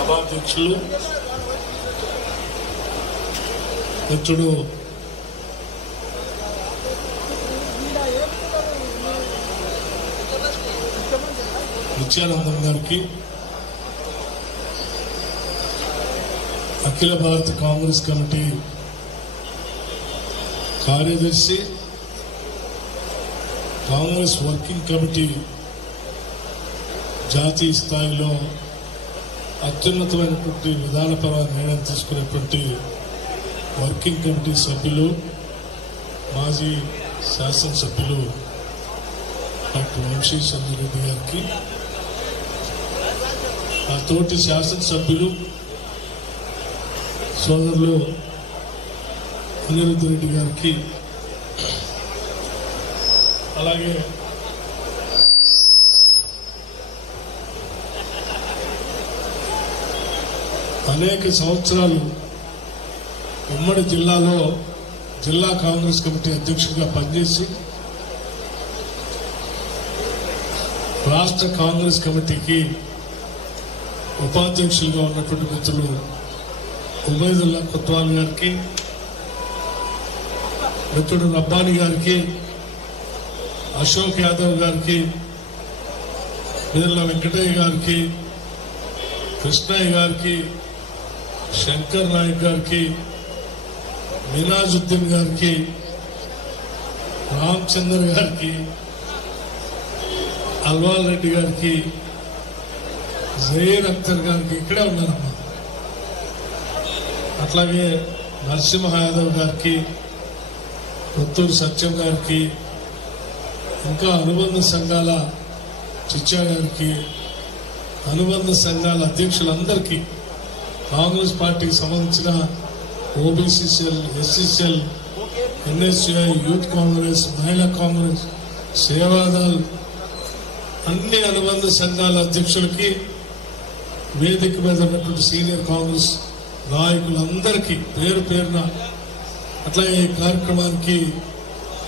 సభాధ్యక్షులు మిత్రుడు నిత్యానందం గారికి, అఖిల భారత కాంగ్రెస్ కమిటీ కార్యదర్శి, కాంగ్రెస్ వర్కింగ్ కమిటీ జాతీయ స్థాయిలో అత్యున్నతమైనటువంటి విధానపరమైన నిర్ణయం తీసుకునేటువంటి వర్కింగ్ కమిటీ సభ్యులు, మాజీ శాసనసభ్యులు డాక్టర్ వంశీ చంద్రరెడ్డి గారికి, ఆ తోటి శాసనసభ్యులు సోదరులు అనిరుద్ధ రెడ్డి గారికి, అలాగే అనేక సంవత్సరాలు ఉమ్మడి జిల్లాలో జిల్లా కాంగ్రెస్ కమిటీ అధ్యక్షుడిగా పనిచేసి రాష్ట్ర కాంగ్రెస్ కమిటీకి ఉపాధ్యక్షులుగా ఉన్నటువంటి మిత్రులు ఉబైదుల్లా కొత్వాల్ గారికి, మిత్రుడు రబ్బానీ గారికి, అశోక్ యాదవ్ గారికి, మిదల వెంకటయ్య గారికి, కృష్ణయ్య గారికి, శంకర్ నాయక్ గారికి, మినాజుద్దీన్ గారికి, రామచంద్ర గారికి, అల్వాల్ రెడ్డి గారికి, జహీర్ అఖ్తర్ గారికి, ఇక్కడే ఉన్నారమ్మా. అట్లాగే నరసింహ యాదవ్ గారికి, కొత్తూరు సత్యం గారికి, ఇంకా అనుబంధ సంఘాల చిచ్చా గారికి, అనుబంధ సంఘాల అధ్యక్షులందరికీ, కాంగ్రెస్ పార్టీకి సంబంధించిన ఓబీసీసీఎల్, ఎస్సీసీఎల్, ఎన్ఎస్యుఐ, యూత్ కాంగ్రెస్, మహిళా కాంగ్రెస్, సేవాదల్, అన్ని అనుబంధ సంఘాల అధ్యక్షులకి, వేదిక మీద ఉన్నటువంటి సీనియర్ కాంగ్రెస్ నాయకులందరికీ పేరు పేరున, అట్లాగే ఈ కార్యక్రమానికి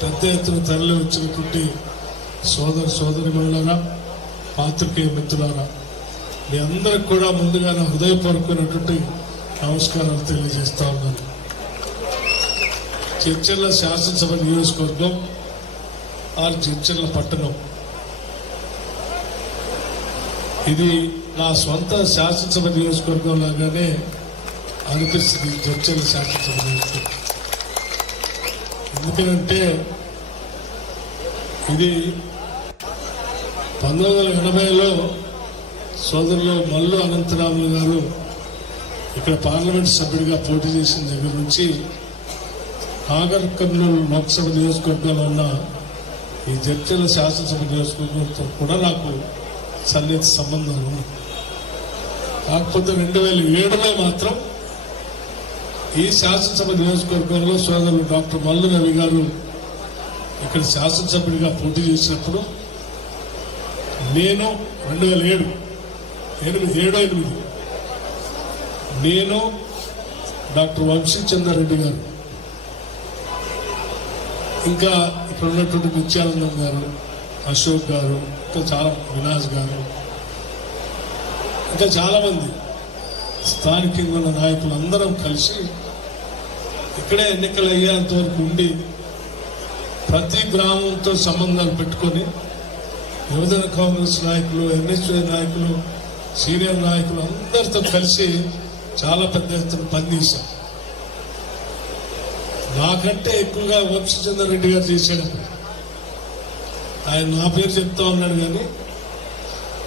పెద్ద ఎత్తున తరలి వచ్చినటువంటి సోదరిమణులారా, పాత్రికేయ మిత్రులారా, మీ అందరికి కూడా ముందుగానే హృదయపూర్వకమైనటువంటి నమస్కారాలు తెలియజేస్తా ఉన్నాను. చిర్చర్ల శాసనసభ నియోజకవర్గం ఆర్ చిర్చర్ల పట్టణం, ఇది నా సొంత శాసనసభ నియోజకవర్గం లాగానే అనిపిస్తుంది. చిర్చర్ల శాసనసభ నియోజకవర్గం ఎందుకంటే ఇది 1980లో సోదరులు మల్లు అనంతరాములు గారు ఇక్కడ పార్లమెంట్ సభ్యుడిగా పోటీ చేసిన దగ్గర నుంచి నాగర్ కర్నూలు లోక్సభ నియోజకవర్గంలో ఉన్న ఈ చిర్చర్ల శాసనసభ నియోజకవర్గంతో కూడా నాకు సన్నిహిత సంబంధాలు ఉన్నాయి. కాకపోతే 2007లో మాత్రం ఈ శాసనసభ నియోజకవర్గంలో సోదరులు డాక్టర్ మల్లు రవి గారు ఇక్కడ శాసనసభ్యుడిగా పోటీ చేసినప్పుడు నేను 2007 నేను డాక్టర్ వంశీ చంద్రరెడ్డి గారు, ఇంకా ఇక్కడ ఉన్నటువంటి నిత్యానందం గారు, అశోక్ గారు, ఇంకా చాలా వినాజ్ గారు, ఇంకా చాలా మంది స్థానికంగా ఉన్న నాయకులు అందరం కలిసి ఇక్కడే ఎన్నికలు అయ్యేంత వరకు ఉండి ప్రతి గ్రామంతో సంబంధాలు పెట్టుకొని యువజన కాంగ్రెస్ నాయకులు, ఎన్ఎస్యూ నాయకులు, సీనియర్ నాయకులు అందరితో కలిసి చాలా పెద్ద ఎత్తున పనిచేశాం. నాకంటే ఎక్కువగా వంశీ చంద్రరెడ్డి గారు చేశాడు. ఆయన నా పేరు చెప్తా ఉన్నాడు, కానీ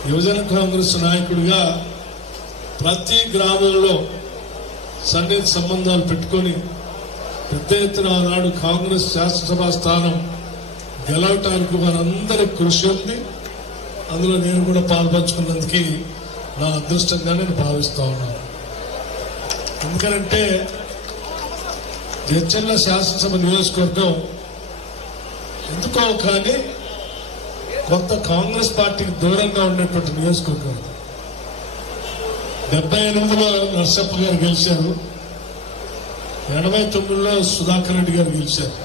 యువజన కాంగ్రెస్ నాయకుడిగా ప్రతి గ్రామంలో సన్నిహిత సంబంధాలు పెట్టుకొని పెద్ద ఎత్తున ఆనాడు కాంగ్రెస్ శాసనసభ స్థానం గెలవటానికి వారందరి కృషి ఉంది. అందులో నేను కూడా పాల్పంచుకున్నందుకు నా అదృష్టంగా నేను భావిస్తా ఉన్నాను. ఎందుకంటే చిర్చర్ల శాసనసభ నియోజకవర్గం ఎందుకో కానీ కొంత కాంగ్రెస్ పార్టీకి దూరంగా ఉండేటువంటి నియోజకవర్గం. 78లో నర్సప్ప గారు గెలిచారు, 89లో సుధాకర్ రెడ్డి గారు గెలిచారు,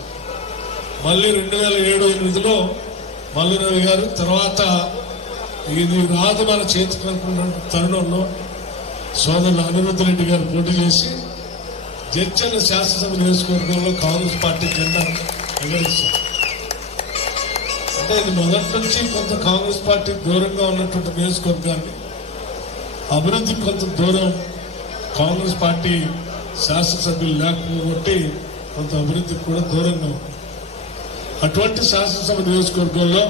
మళ్ళీ 2007-8లో మల్లు రవి గారు, తర్వాత ఇది రాదు మన చేతికి అనుకున్న తరుణంలో సోదరులు అనిరుద్ధ రెడ్డి గారు పోటీ చేసి జడ్చర్ల శాసనసభ నియోజకవర్గంలో కాంగ్రెస్ పార్టీ జెండా ఎగరేశారు. అంటే ఇది మొదటి నుంచి కొంత కాంగ్రెస్ పార్టీ దూరంగా ఉన్నటువంటి నియోజకవర్గాన్ని అభివృద్ధి కొంత దూరం కాంగ్రెస్ పార్టీ శాసనసభ్యులు లేకపోతే కొంత అభివృద్ధికి కూడా దూరంగా ఉంది. అటువంటి శాసనసభ నియోజకవర్గంలో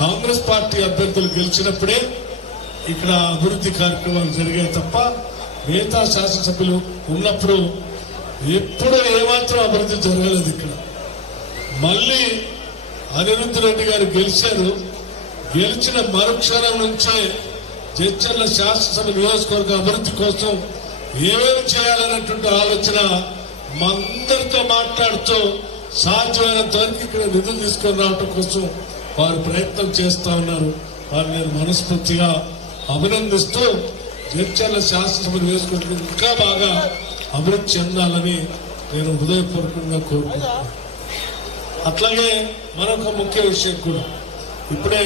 కాంగ్రెస్ పార్టీ అభ్యర్థులు గెలిచినప్పుడే ఇక్కడ అభివృద్ధి కార్యక్రమాలు జరిగాయి తప్ప మిగతా శాసనసభ్యులు ఉన్నప్పుడు ఎప్పుడూ ఏమాత్రం అభివృద్ధి జరగలేదు. ఇక్కడ మళ్ళీ అనిరుద్ధ రెడ్డి గారు గెలిచారు. గెలిచిన మరుక్షణం నుంచే జడ్చర్ల శాసనసభ నియోజకవర్గ అభివృద్ధి కోసం ఏమేమి చేయాలన్నటువంటి ఆలోచన మా అందరితో మాట్లాడుతూ సాధ్యమైనంత వరకు ఇక్కడ నిధులు తీసుకొని రావడం కోసం వారు ప్రయత్నం చేస్తా ఉన్నారు. వారిని నేను మనస్ఫూర్తిగా అభినందిస్తూ జడ్చర్ల శాసనసభ నియోజకవర్గం ఇంకా బాగా అభివృద్ధి చెందాలని నేను హృదయపూర్వకంగా కోరుకుంటున్నాను. అట్లాగే మరొక ముఖ్య విషయం కూడా ఇప్పుడే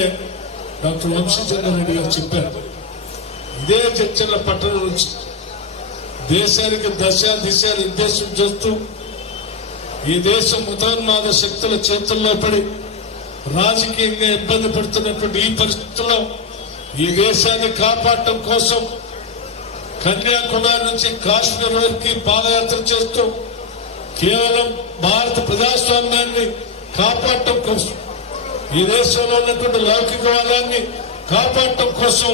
డాక్టర్ వంశీచంద్రారెడ్డి గారు చెప్పారు. ఇదే జడ్చర్ల పట్టణం నుంచి దేశానికి దశ దిశ నిర్దేశం చేస్తూ ఈ దేశం మతోన్మాద శక్తుల చేతుల్లో పడి రాజకీయంగా ఇబ్బంది పడుతున్నటువంటి ఈ పరిస్థితుల్లో ఈ దేశాన్ని కాపాడటం కోసం కన్యాకుమారి నుంచి కాశ్మీర్ వరకు పాదయాత్ర చేస్తూ కేవలం భారత ప్రజాస్వామ్యాన్ని కాపాడటం కోసం ఈ దేశంలో ఉన్నటువంటి లౌకికవాదాన్ని కాపాడటం కోసం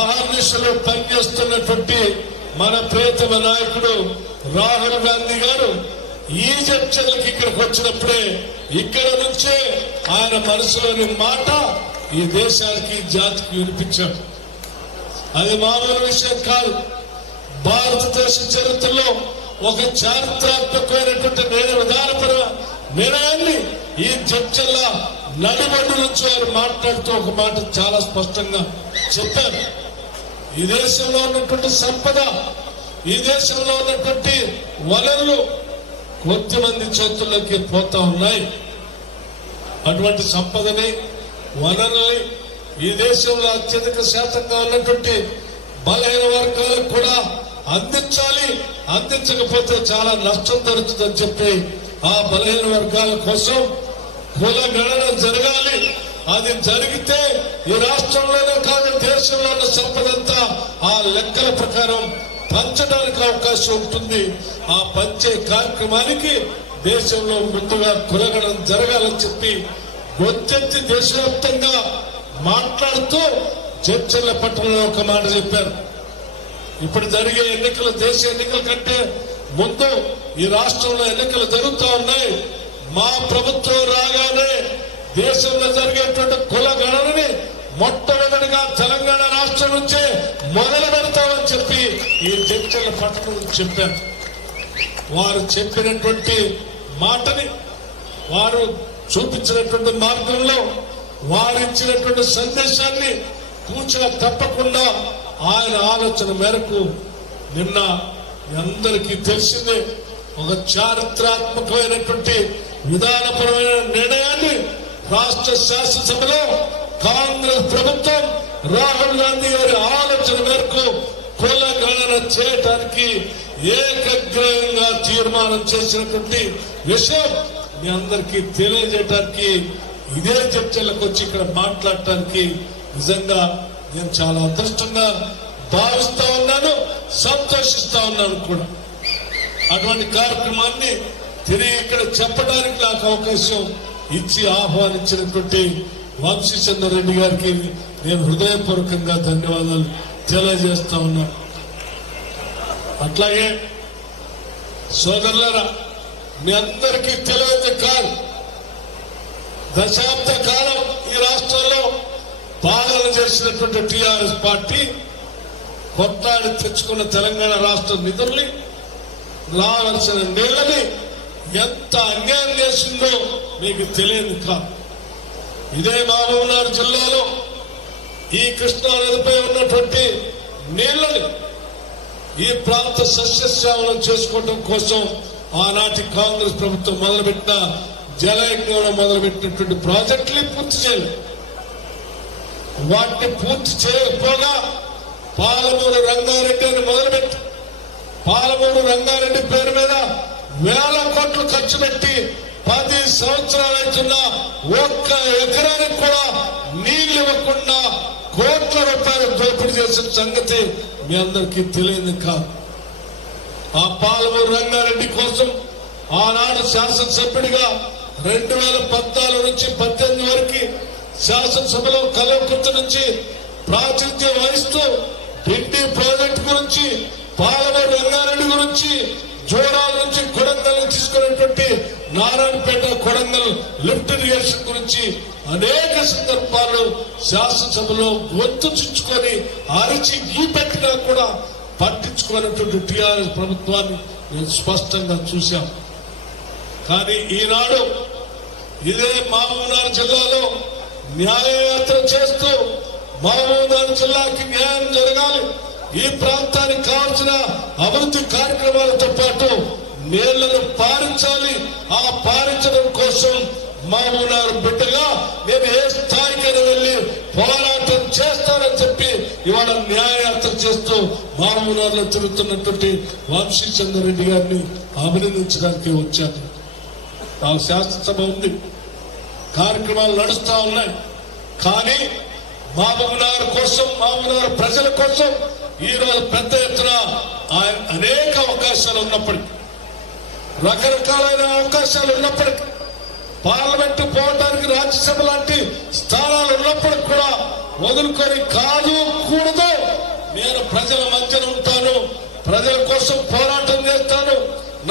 ఆహర్నిశలో పనిచేస్తున్నటువంటి మన ప్రియతమ నాయకుడు రాహుల్ గాంధీ గారు ఈ చర్చలకి ఇక్కడికి వచ్చినప్పుడే ఇక్కడ నుంచే ఆయన మనసులోని మాట ఈ దేశానికి జాతికి వినిపించాడు. అది మామూలు విషయం కాదు. భారతదేశ చరిత్రలో ఒక చారిత్రాత్మకమైనటువంటి విధానపర నిర్ణయాన్ని ఈ చర్చల నడిబడ్డు నుంచి వారు మాట్లాడుతూ ఒక మాట చాలా స్పష్టంగా చెప్పారు. ఈ దేశంలో ఉన్నటువంటి సంపద, ఈ దేశంలో ఉన్నటువంటి వనరులు కొద్దిమంది చేతుల్లోకి పోతా ఉన్నాయి. అటువంటి సంపదని వనరుల్ని ఈ దేశంలో అత్యధిక శాతంగా ఉన్నటువంటి బలహీన వర్గాలకు కూడా అందించాలి. అందించకపోతే చాలా నష్టం జరుగుతుందని చెప్పి ఆ బలహీన వర్గాల కోసం కుల గణన జరగాలి. అది జరిగితే ఈ రాష్ట్రంలోనే కాదు దేశంలో ఉన్న సంపదంతా ఆ లెక్కల ప్రకారం పంచడానికి అవకాశం ఉంటుంది. ఆ పంచే కార్యక్రమానికి దేశంలో ముందుగా కులగణన జరగాలని చెప్పి గొంతెత్తి దేశవ్యాప్తంగా మాట్లాడుతూ జడ్చర్ల పట్టణంలో ఒక మాట చెప్పారు. ఇప్పుడు జరిగే ఎన్నికలు దేశ ఎన్నికల కంటే ముందు ఈ రాష్ట్రంలో ఎన్నికలు జరుగుతూ ఉన్నాయి. మా ప్రభుత్వం రాగానే దేశంలో జరిగేటువంటి కుల గణనని మొట్టమొదటిగా తెలంగాణ రాష్ట్రం నుంచే మొదలు పెడతామని చెప్పి ఈ జడ్చర్ల పట్టణం చెప్పారు. వారు చెప్పినటువంటి మాటని, వారు చూపించినటువంటి మార్గంలో వారు ఇచ్చినటువంటి సందేశాన్ని కూర్చుని తప్పకుండా ఆయన ఆలోచన మేరకు నిన్న అందరికీ తెలిసిందే ఒక చారిత్రాత్మకమైనటువంటి విధానపరమైన నిర్ణయాన్ని రాష్ట్ర శాసనసభలో కాంగ్రెస్ ప్రభుత్వం రాహుల్ గాంధీ గారి ఆలోచన మేరకు కుల గణన చేయడానికి ఏకగ్రీవంగా తీర్మానం చేసినటువంటి విషయం మీ అందరికీ తెలియజేయడానికి ఇదే చర్చలకు వచ్చి ఇక్కడ మాట్లాడటానికి నిజంగా నేను చాలా అదృష్టంగా భావిస్తా ఉన్నాను, సంతోషిస్తా ఉన్నాను కూడా. అటువంటి కార్యక్రమాన్ని తిరిగి ఇక్కడ చెప్పడానికి నాకు అవకాశం ఇచ్చి ఆహ్వానించినటువంటి వంశీచంద్రారెడ్డి గారికి నేను హృదయపూర్వకంగా ధన్యవాదాలు తెలియజేస్తా ఉన్నా. అట్లాగే సోదరులారా, మీ అందరికీ తెలియదు కాదు, దశాబ్ద కాలం ఈ రాష్ట్రంలో పాలన చేసినటువంటి టిఆర్ఎస్ పార్టీ కొట్లాడి తెచ్చుకున్న తెలంగాణ రాష్ట్ర నిధుల్ని, రావాల్సిన నీళ్ళని ఎంత అన్యాయం చేసిందో మీకు తెలియదు కాదు. ఇదే మహబూబ్నగర్ జిల్లాలో ఈ కృష్ణా నదిపై ఉన్నటువంటి నీళ్ళని ఈ ప్రాంత సస్యశ్యామలం చేసుకోవడం కోసం ఆనాటి కాంగ్రెస్ ప్రభుత్వం మొదలుపెట్టిన జలయజ్ఞంలో మొదలుపెట్టినటువంటి ప్రాజెక్టులు పూర్తి చేయలేదు. వాటిని పూర్తి చేయకపోగా పాలమూరు రంగారెడ్డి అని మొదలుపెట్టి పాలమూరు రంగారెడ్డి పేరు మీద వేల కోట్లు ఖర్చు పెట్టి 10 సంవత్సరాలు అవుతున్నా ఒక్క ఎకరానికి కూడా నీళ్లు ఇవ్వకుండా కోట్ల రూపాయలు దోపిడీ చేసిన సంగతి మీ అందరికీ తెలియదు కాదు. ఆ పాలమూరు రంగారెడ్డి కోసం ఆనాడు శాసనసభ్యుడిగా 2014 నుంచి 18 వరకు శాసనసభలో కల్వకుర్తి నుంచి ప్రాతినిధ్యం వహిస్తూ డిండి ప్రాజెక్టు గురించి, పాలమూరు రంగారెడ్డి గురించి, జోరాల నుంచి కొడంగల్ తీసుకున్నటువంటి నారాయణపేట కొడంగల్ లిఫ్ట్ ఇరిగేషన్ గురించి అనేక సందర్భాల్లో శాసనసభలో గొంతు చుచ్చుకొని అరిచి ఈ పెట్టినా కూడా పట్టించుకున్నటువంటి టీఆర్ఎస్ ప్రభుత్వాన్ని నేను స్పష్టంగా చూశాం. కానీ ఈనాడు ఇదే మహబూబ్నగర్ జిల్లాలో న్యాయయాత్ర చేస్తూ మహబూబ్నగర్ జిల్లాకి న్యాయం జరగాలి, ఈ ప్రాంతానికి కావాల్సిన అభివృద్ధి కార్యక్రమాలతో పాటు నీళ్లను పారించాలి, ఆ పారించడం కోసం మహబూబ్నగర్ బిడ్డగా నేను ఏ స్థాయికైనా వెళ్లి పోరాటం చేస్తానని చెప్పి ఇవాళ న్యాయయాత్ర చేస్తూ మహబూబ్నగర్ లో తిరుగుతున్నటువంటి వంశీచంద్ర రెడ్డి గారిని అభినందించడానికి వచ్చాను. నాకు శాసనసభ ఉంది, కార్యక్రమాలు నడుస్తా ఉన్నాయి. కానీ మహబూబ్నగర్ కోసం, మహబూబ్నగర్ ప్రజల కోసం ఈ రోజు పెద్ద ఎత్తున అనేక అవకాశాలు ఉన్నప్పటికీ, రకరకాలైన అవకాశాలు ఉన్నప్పటికీ, పార్లమెంట్ పోవడానికి రాజ్యసభ లాంటి స్థానాలు ఉన్నప్పటికీ కూడా వదులుకొని కాదు కూడదు, నేను ప్రజల మధ్యన ఉంటాను, ప్రజల కోసం పోరాటం చేస్తాను,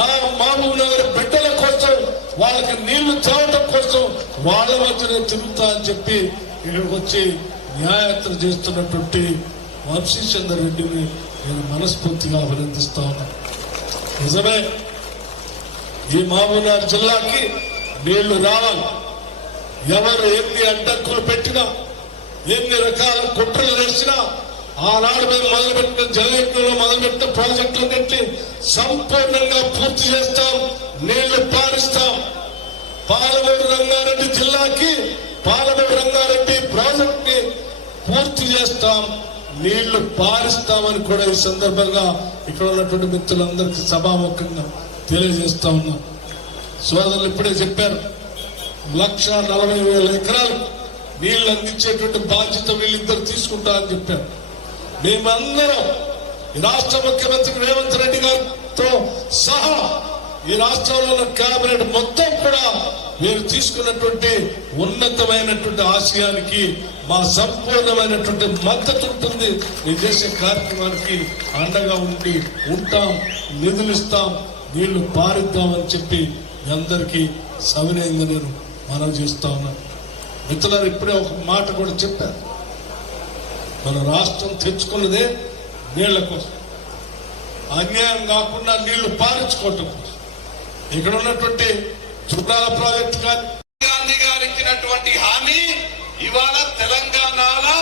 నా మహబూబ్నగర్ బిడ్డల కోసం, వాళ్ళకి నీళ్లు తాగటం కోసం వాళ్ళ మధ్యనే తిరుగుతా అని చెప్పి ఇక్కడికి వచ్చి న్యాయయాత్ర చేస్తున్నటువంటి వంశీచంద్ర రెడ్డిని నేను మనస్ఫూర్తిగా అభినందిస్తా ఉన్నాను. నిజమే, ఈ మహబూబ్నగర్ జిల్లాకి నీళ్లు రావాలి. ఎవరు ఎన్ని అడ్డంకులు పెట్టినా, ఎన్ని రకాల కుట్రలు చేసినా, ఆనాడు మేము మొదలుపెట్టిన జలయజ్ఞంలో మొదలుపెట్టిన ప్రాజెక్టులన్నింటినీ సంపూర్ణంగా పూర్తి చేస్తాం, నీళ్లు పారిస్తాం. పాలమూరు రంగారెడ్డి జిల్లాకి పాలమూరు రంగారెడ్డి ప్రాజెక్ట్ ని పూర్తి చేస్తాం, నీళ్లు పారిస్తామని కూడా ఈ సందర్భంగా ఇక్కడ ఉన్నటువంటి మిత్రులందరికీ సభాముఖంగా తెలియజేస్తా ఉన్నాం. సోదరులు ఇప్పుడే చెప్పారు, 1,40,000 ఎకరాలు నీళ్లు అందించేటువంటి బాధ్యత వీళ్ళిద్దరు తీసుకుంటారని చెప్పారు. మేమందరం ఈ రాష్ట్ర ముఖ్యమంత్రి రేవంత్ రెడ్డి గారితో సహా ఈ రాష్ట్రంలో ఉన్న కేబినెట్ మొత్తం కూడా మీరు తీసుకున్నటువంటి ఉన్నతమైనటువంటి ఆశయానికి మా సంపూర్ణమైనటువంటి మద్దతు ఉంటుంది. మీరు చేసే కార్యక్రమానికి అండగా ఉండి ఉంటాం, నిధులు ఇస్తాం, నీళ్లు పారిద్దామని చెప్పి మీ అందరికీ సవినయంగా నేను మనవి చేస్తా ఉన్నాను. మిత్రులారు, ఇప్పుడే ఒక మాట కూడా చెప్పారు, మన రాష్ట్రం తెచ్చుకున్నదే నీళ్ల కోసం, అన్యాయం కాకుండా నీళ్లు పారించుకోవటం కోసం. ఇక్కడ ఉన్నటువంటి చుట్టాల ప్రాజెక్టు కానీ గాంధీ గారు ఇచ్చినటువంటి హామీ ఇవాళ తెలంగాణలో